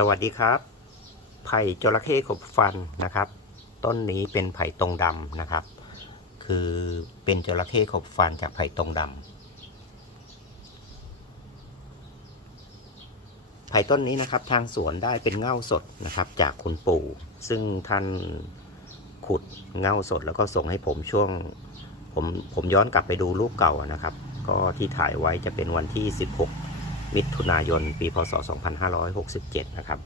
สวัสดีครับ ไผ่จระเข้ขบฟันนะครับ ต้นนี้เป็นไผ่ตรงดำนะครับ คือเป็นจระเข้ขบฟันจากไผ่ตรงดำไผ่ต้นนี้นะครับ ทางสวนได้เป็นเง่าสดนะครับ จากคุณปู่ ซึ่งท่านขุดเง่าสดแล้วก็ส่งให้ผมช่วง ผมผมย้อนกลับไปดูรูปเก่านะครับ ก็ที่ถ่ายไว้จะเป็นวันที่ 16 มิถุนายน ปีพศ 2567 นะครับ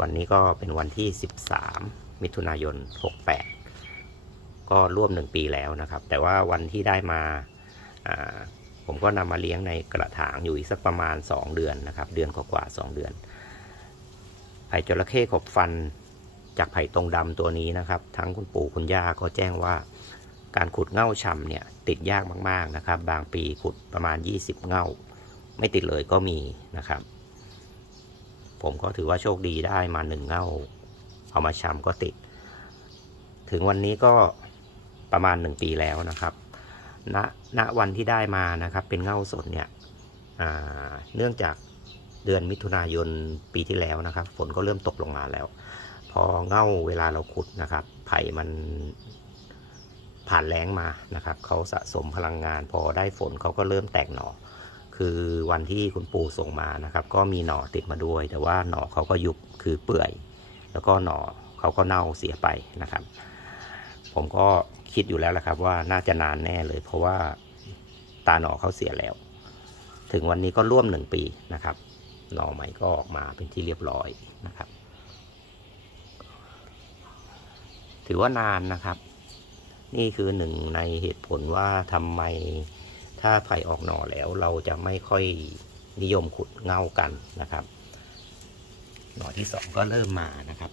วันนี้ก็เป็นวันที่ 13 มิถุนายน 68 ก็ร่วม 1 ปีแล้วนะครับ แต่ว่าวันที่ได้มาาผมก็นำมาเลี้ยงในกระถางอยู่อีกสักประมาณ 2 เดือนนะครับ เดือนกว่าๆ2เดือน ไผ่จระเข้ขบฟันจากไผ่ตรงดำตัวนี้นะครับ ทั้งคุณปู่คุณย่าก็แจ้งว่าการขุดเง่าชำเนี่ยติดยากมากๆนะครับ บางปีขุดประมาณ 20 เง่า ไม่ติดเลยก็มีนะครับ ผมก็ถือว่าโชคดีได้มาหนึ่งเง่า เอามาชำก็ติด ถึงวันนี้ก็ประมาณหนึ่งปีแล้วนะครับ ณ ณ วันที่ได้มานะครับ เป็นเง่าสดเนี่ยเนื่องจากเดือนมิถุนายนปีที่แล้วนะครับ ฝนก็เริ่มตกลงมาแล้ว พอเง่าเวลาเราขุดนะครับ ไผ่มันผ่านแล้งมานะครับ เขาสะสมพลังงาน พอได้ฝนเขาก็เริ่มแตกหน่อ คือวันที่คุณปู่ส่งมานะครับ ก็มีหน่อติดมาด้วย แต่ว่าหน่อเขาก็ยุบคือเปื่อย แล้วก็หน่อเขาก็เน่าเสียไปนะครับ ผมก็คิดอยู่แล้วแหละครับ ว่าน่าจะนานแน่เลย เพราะว่าตาหน่อเขาเสียแล้ว ถึงวันนี้ก็ร่วมหนึ่งปีนะครับ หน่อใหม่ก็ออกมาเป็นที่เรียบร้อยนะครับ ถือว่านานนะครับ นี่คือหนึ่งในเหตุผลว่าทำไม ถ้าไผ่ออกหน่อแล้วเราจะไม่ค่อยนิยมขุดเง่ากันนะครับ หน่อที่สองก็เริ่มมานะครับ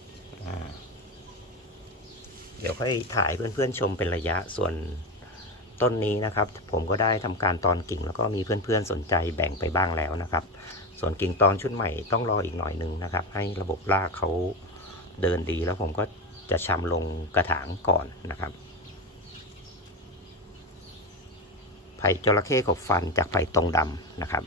เดี๋ยวค่อยถ่ายเพื่อนๆชมเป็นระยะส่วนต้นนี้นะครับ ผมก็ได้ทำการตอนกิ่งแล้วก็มีเพื่อนๆสนใจแบ่งไปบ้างแล้วนะครับ ส่วนกิ่งตอนชุดใหม่ต้องรออีกหน่อยหนึ่งนะครับ ให้ระบบรากเขาเดินดีแล้วผมก็จะชำลงกระถางก่อนนะครับ ไผ่จระเข้ขบฟันจากไผ่ตรงดำนะครับ